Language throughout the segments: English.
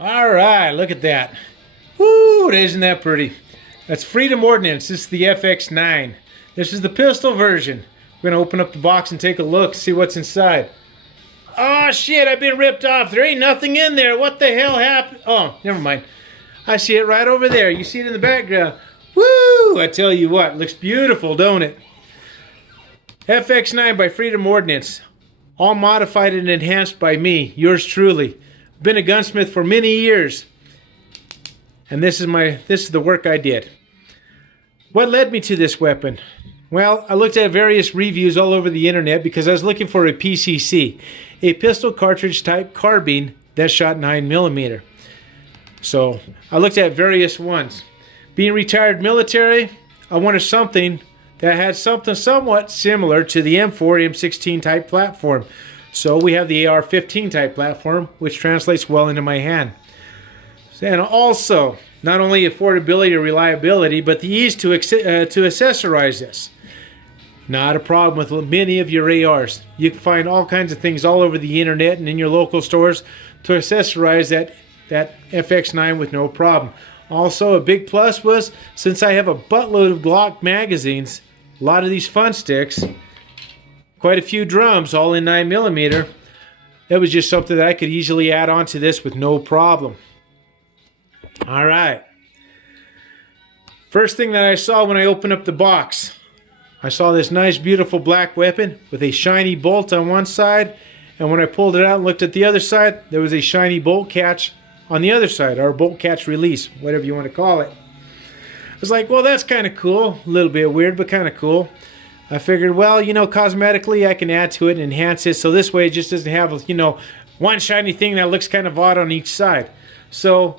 All right, look at that. Woo, isn't that pretty? That's Freedom Ordnance. This is the FX9. This is the pistol version. We're gonna open up the box and take a look, see what's inside. Oh shit, I've been ripped off. There ain't nothing in there. What the hell happened? Oh, never mind. I see it right over there. You see it in the background. Woo! I tell you what, looks beautiful, don't it? FX9 by Freedom Ordnance. All modified and enhanced by me, yours truly. Been a gunsmith for many years. And this is the work I did. What led me to this weapon? Well, I looked at various reviews all over the internet because I was looking for a PCC, a pistol cartridge type carbine that shot 9mm. So I looked at various ones. Being retired military, I wanted something that had something somewhat similar to the M4 M16 type platform. So we have the AR-15 type platform, which translates well into my hand. And also, not only affordability or reliability, but the ease to accessorize this. Not a problem with many of your ARs. You can find all kinds of things all over the internet and in your local stores to accessorize that FX9 with no problem. Also, a big plus was, since I have a buttload of Glock magazines, a lot of these fun sticks, quite a few drums, all in 9mm, that was just something that I could easily add on to this with no problem. All right. First thing that I saw when I opened up the box, I saw this nice, beautiful black weapon with a shiny bolt on one side, and when I pulled it out and looked at the other side, there was a shiny bolt catch on the other side, or bolt catch release, whatever you want to call it. I was like, well, that's kind of cool. A little bit weird, but kind of cool. I figured, well, you know, cosmetically I can add to it and enhance it, so this way it just doesn't have, you know, one shiny thing that looks kind of odd on each side. So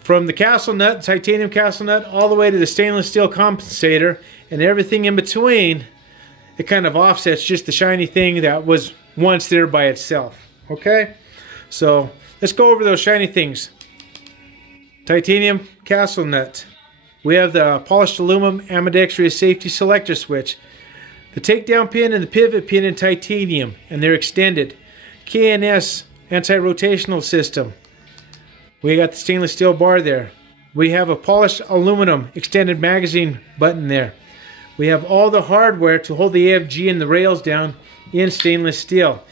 from the castle nut, titanium castle nut, all the way to the stainless steel compensator and everything in between, it kind of offsets just the shiny thing that was once there by itself. Okay? So let's go over those shiny things. Titanium castle nut. We have the polished aluminum ambidextrous safety selector switch. The takedown pin and the pivot pin in titanium, and they're extended. K&S anti-rotational system. We got the stainless steel bar there. We have a polished aluminum extended magazine button there. We have all the hardware to hold the AFG and the rails down in stainless steel.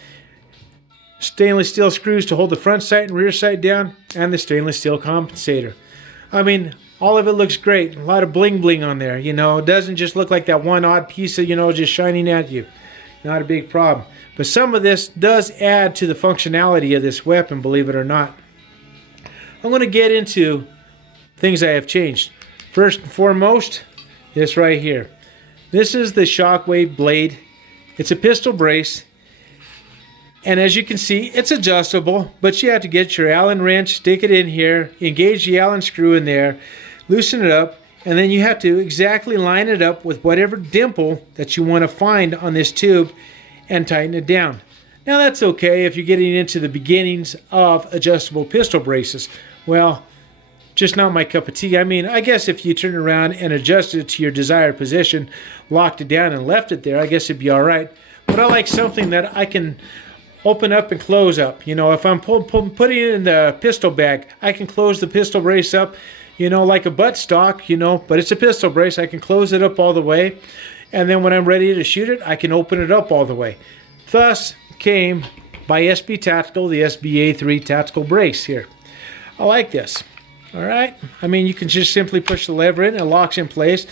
Stainless steel screws to hold the front sight and rear sight down, and the stainless steel compensator. I mean, all of it looks great. A lot of bling bling on there, you know. It doesn't just look like that one odd piece of, you know, just shining at you. Not a big problem. But some of this does add to the functionality of this weapon, believe it or not. I'm going to get into things I have changed. First and foremost, this right here. This is the Shockwave Blade. It's a pistol brace. And as you can see, it's adjustable, but you have to get your Allen wrench, stick it in here, engage the Allen screw in there, loosen it up, and then you have to exactly line it up with whatever dimple that you want to find on this tube and tighten it down. Now that's okay if you're getting into the beginnings of adjustable pistol braces. Well, just not my cup of tea. I mean, I guess if you turn around and adjusted it to your desired position, locked it down and left it there, I guess it'd be all right. But I like something that I can open up and close up. You know, if I'm putting it in the pistol bag, I can close the pistol brace up, you know, like a buttstock, you know, but it's a pistol brace. I can close it up all the way, and then when I'm ready to shoot it, I can open it up all the way. Thus came by SB Tactical, the SBA3 tactical brace here. I like this. All right. I mean, you can just simply push the lever in and it locks in place.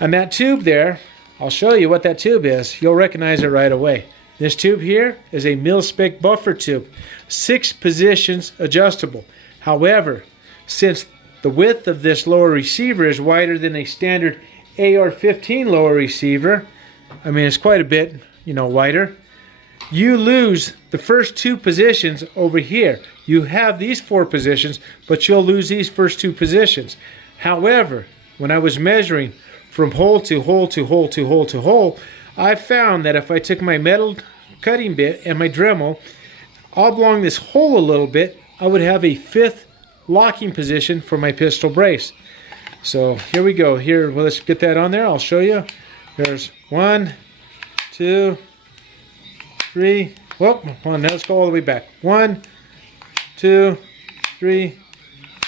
And that tube there, I'll show you what that tube is. You'll recognize it right away. This tube here is a mil-spec buffer tube. 6 positions adjustable. However, since the width of this lower receiver is wider than a standard AR-15 lower receiver, I mean, it's quite a bit, you know, wider, you lose the first 2 positions over here. You have these 4 positions, but you'll lose these first 2 positions. However, when I was measuring from hole to hole to hole to hole to hole, I found that if I took my metal cutting bit and my Dremel, oblong this hole a little bit, I would have a 5th locking position for my pistol brace. So here we go. Here, well, let's get that on there. I'll show you. There's 1, 2, 3. Well, let's go all the way back. 1, 2, 3,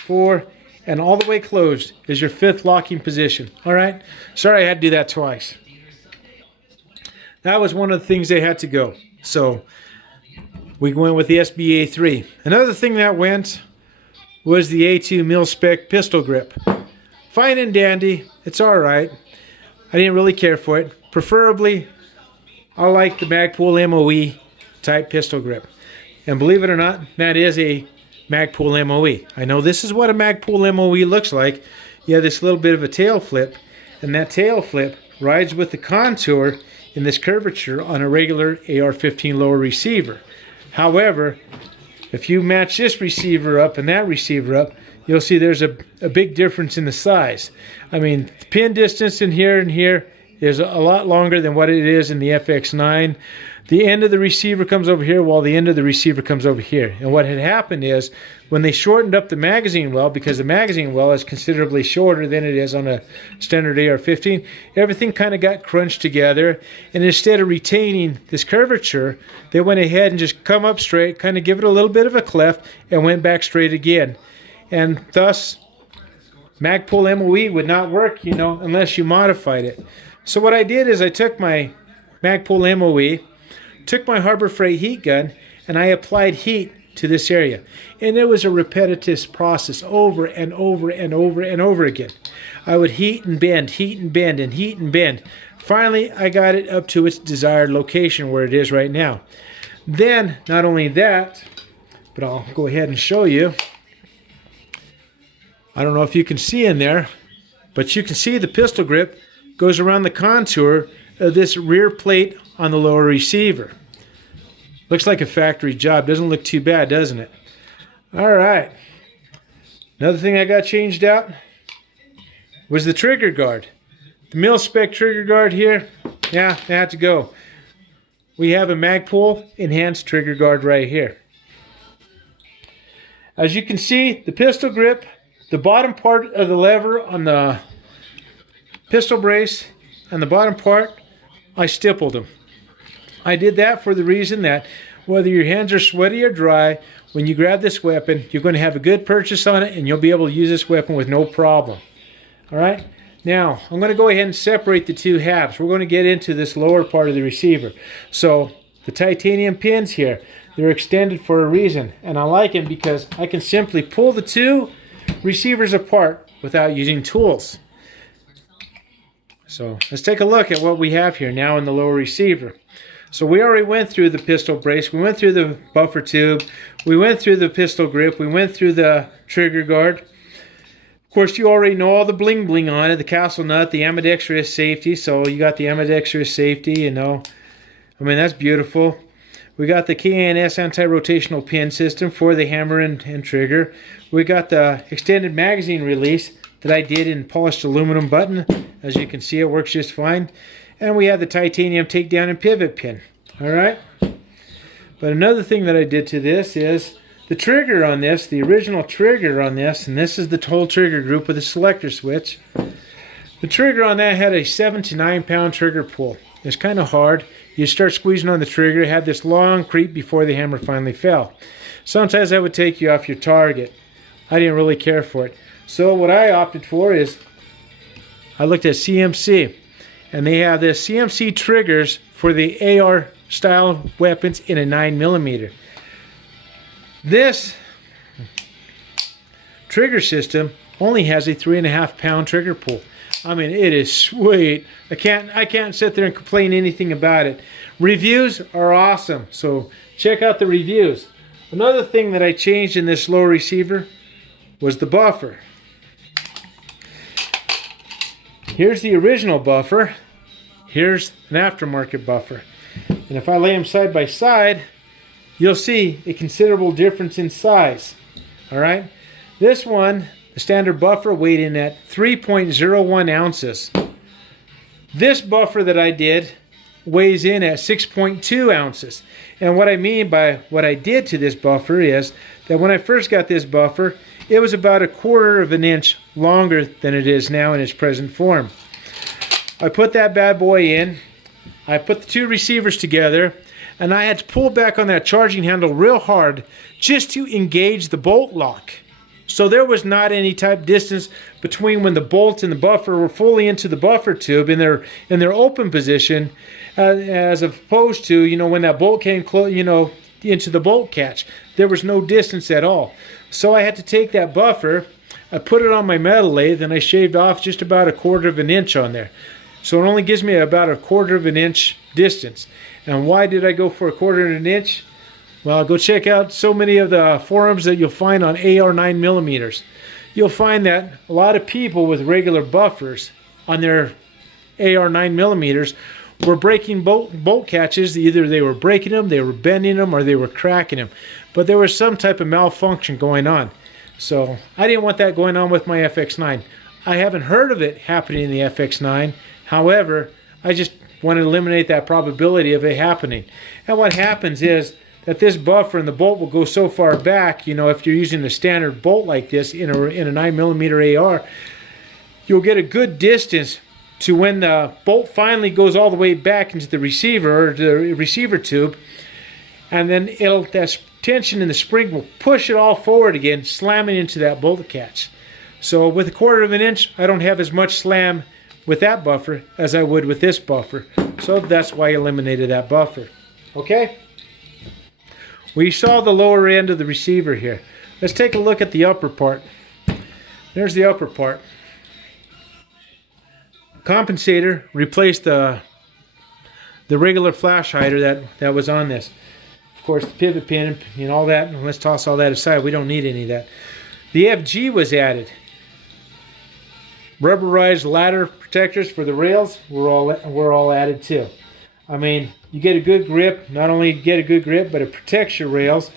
4, and all the way closed is your 5th locking position. All right. Sorry I had to do that twice. That was one of the things they had to go. So we went with the SBA3. Another thing that went was the A2 mil-spec pistol grip. Fine and dandy. It's all right. I didn't really care for it. Preferably, I like the Magpul MOE type pistol grip. And believe it or not, that is a Magpul MOE. I know this is what a Magpul MOE looks like. You have this little bit of a tail flip, and that tail flip rides with the contour in this curvature on a regular AR-15 lower receiver. However, if you match this receiver up and that receiver up, you'll see there's a big difference in the size. I mean, the pin distance in here and here is a lot longer than what it is in the FX9. The end of the receiver comes over here while the end of the receiver comes over here. And what had happened is when they shortened up the magazine well, because the magazine well is considerably shorter than it is on a standard AR-15, everything kind of got crunched together. And instead of retaining this curvature, they went ahead and just come up straight, kind of give it a little bit of a cleft, and went back straight again. And thus, Magpul MOE would not work, you know, unless you modified it. So what I did is I took my Magpul MOE, took my Harbor Freight heat gun, and I applied heat to this area. And it was a repetitive process over and over and over and over again. I would heat and bend, heat and bend, and heat and bend. Finally, I got it up to its desired location where it is right now. Then, not only that, but I'll go ahead and show you. I don't know if you can see in there, but you can see the pistol grip goes around the contour of this rear plate on the lower receiver. Looks like a factory job. Doesn't look too bad, doesn't it? All right. Another thing I got changed out was the trigger guard. The mil-spec trigger guard here, yeah, they had to go. We have a Magpul enhanced trigger guard right here. As you can see, the pistol grip, the bottom part of the lever on the pistol brace and the bottom part, I stippled them. I did that for the reason that whether your hands are sweaty or dry, when you grab this weapon, you're going to have a good purchase on it and you'll be able to use this weapon with no problem. All right? Now, I'm going to go ahead and separate the two halves. We're going to get into this lower part of the receiver. So, the titanium pins here, they're extended for a reason. And I like them because I can simply pull the two receivers apart without using tools. So, let's take a look at what we have here now in the lower receiver. So we already went through the pistol brace, we went through the buffer tube, we went through the pistol grip, we went through the trigger guard. Of course, you already know all the bling bling on it, the castle nut, the ambidextrous safety. So you got the ambidextrous safety, you know. I mean, that's beautiful. We got the K&S anti-rotational pin system for the hammer and trigger. We got the extended magazine release that I did in polished aluminum button. As you can see, it works just fine. And we have the titanium takedown and pivot pin. Alright? But another thing that I did to this is the trigger on this, the original trigger on this, and this is the whole trigger group with a selector switch. The trigger on that had a 7 to 9 pound trigger pull. It's kind of hard. You start squeezing on the trigger, it had this long creep before the hammer finally fell. Sometimes that would take you off your target. I didn't really care for it. So what I opted for is I looked at CMC. And they have the CMC triggers for the AR style weapons in a 9mm. This trigger system only has a 3.5 pound trigger pull. I mean, it is sweet. I can't sit there and complain anything about it. Reviews are awesome, so check out the reviews. Another thing that I changed in this lower receiver was the buffer. Here's the original buffer. Here's an aftermarket buffer. And if I lay them side by side, you'll see a considerable difference in size. Alright? This one, the standard buffer, weighed in at 3.01 ounces. This buffer that I did weighs in at 6.2 ounces. And what I mean by what I did to this buffer is that when I first got this buffer, it was about 1/4 of an inch longer than it is now in its present form. I put that bad boy in, I put the two receivers together, and I had to pull back on that charging handle real hard just to engage the bolt lock. So there was not any type distance between when the bolt and the buffer were fully into the buffer tube in their open position, as opposed to, you know, when that bolt came close, you know, into the bolt catch. There was no distance at all. So I had to take that buffer, I put it on my metal lathe, and I shaved off just about 1/4 of an inch on there. So it only gives me about 1/4 of an inch distance. And why did I go for 1/4 of an inch? Well, go check out so many of the forums that you'll find on AR 9mm. You'll find that a lot of people with regular buffers on their AR 9mm were breaking bolt catches. Either they were breaking them, they were bending them, or they were cracking them. But there was some type of malfunction going on. So I didn't want that going on with my FX9. I haven't heard of it happening in the FX9. However, I just want to eliminate that probability of it happening. And what happens is that this buffer and the bolt will go so far back, you know, if you're using a standard bolt like this in a 9mm AR, you'll get a good distance to when the bolt finally goes all the way back into the receiver or the receiver tube, and then that tension in the spring will push it all forward again, slamming into that bolt catch. So with 1/4 of an inch, I don't have as much slam with that buffer as I would with this buffer. So that's why I eliminated that buffer. Okay? We saw the lower end of the receiver here. Let's take a look at the upper part. There's the upper part. Compensator replaced the regular flash hider that was on this. Of course, the pivot pin and all that. And let's toss all that aside. We don't need any of that. The FG was added. Rubberized ladder protectors for the rails were all added too. I mean, you get a good grip. Not only get a good grip, but it protects your rails.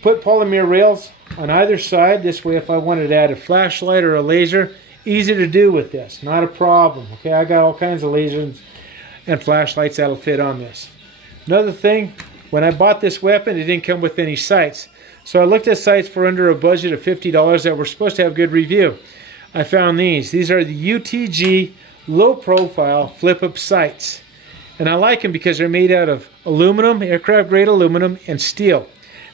Put polymer rails on either side. This way, if I wanted to add a flashlight or a laser, easy to do with this. Not a problem. Okay, I got all kinds of lasers and flashlights that'll fit on this. Another thing, when I bought this weapon, it didn't come with any sights. So I looked at sights for under a budget of $50 that were supposed to have good review. I found these. These are the UTG low profile flip up sights. And I like them because they're made out of aluminum, aircraft grade aluminum, and steel.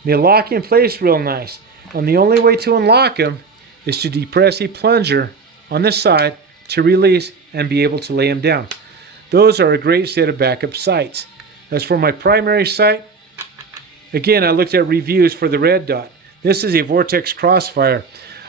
They lock in place real nice. And the only way to unlock them is to depress a plunger on the side to release and be able to lay them down. Those are a great set of backup sights. As for my primary sight, again, I looked at reviews for the red dot. This is a Vortex Crossfire.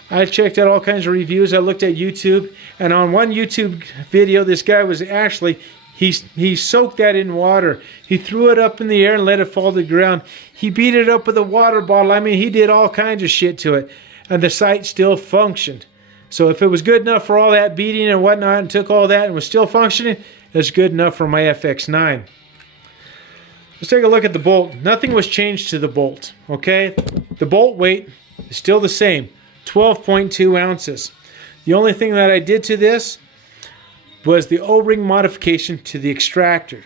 I checked out all kinds of reviews. I looked at YouTube, and on one YouTube video, this guy was actually, he soaked that in water. He threw it up in the air and let it fall to the ground. He beat it up with a water bottle. I mean, he did all kinds of shit to it, and the sight still functioned. So if it was good enough for all that beating and whatnot and took all that and was still functioning, it's good enough for my FX9. Let's take a look at the bolt. Nothing was changed to the bolt, okay? The bolt weight is still the same, 12.2 ounces. The only thing that I did to this was the O-ring modification to the extractor.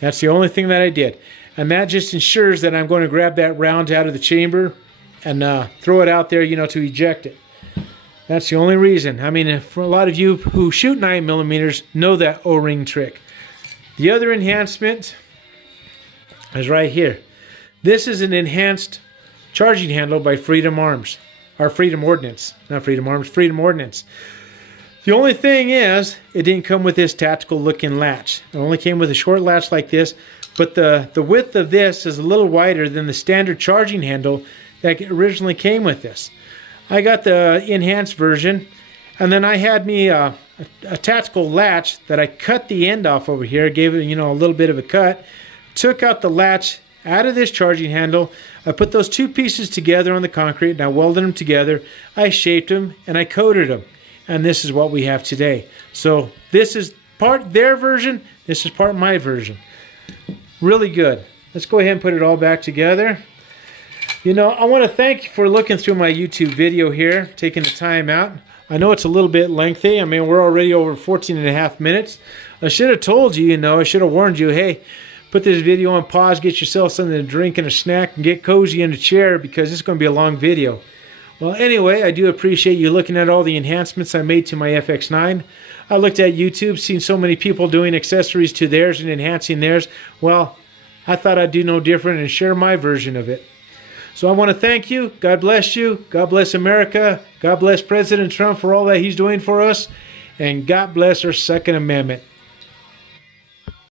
That's the only thing that I did. And that just ensures that I'm going to grab that round out of the chamber and throw it out there, you know, to eject it. That's the only reason. I mean, for a lot of you who shoot 9mm know that O-ring trick. The other enhancement is right here. This is an enhanced charging handle by Freedom Arms. Or Freedom Ordnance. Not Freedom Arms, Freedom Ordnance. The only thing is, it didn't come with this tactical looking latch. It only came with a short latch like this, but the width of this is a little wider than the standard charging handle that originally came with this. I got the enhanced version, and then I had me a tactical latch that I cut the end off over here, gave it, you know, a little bit of a cut, took out the latch out of this charging handle. I put those two pieces together on the concrete and I welded them together. I shaped them and I coated them. And this is what we have today. So this is part their version. This is part my version. Really good. Let's go ahead and put it all back together. You know, I want to thank you for looking through my YouTube video here, taking the time out. I know it's a little bit lengthy. I mean, we're already over 14.5 minutes. I should have told you, you know, I should have warned you, hey, put this video on pause, get yourself something to drink and a snack, and get cozy in a chair because it's going to be a long video. Well, anyway, I do appreciate you looking at all the enhancements I made to my FX9. I looked at YouTube, seen so many people doing accessories to theirs and enhancing theirs. Well, I thought I'd do no different and share my version of it. So I want to thank you. God bless you. God bless America. God bless President Trump for all that he's doing for us. And God bless our Second Amendment.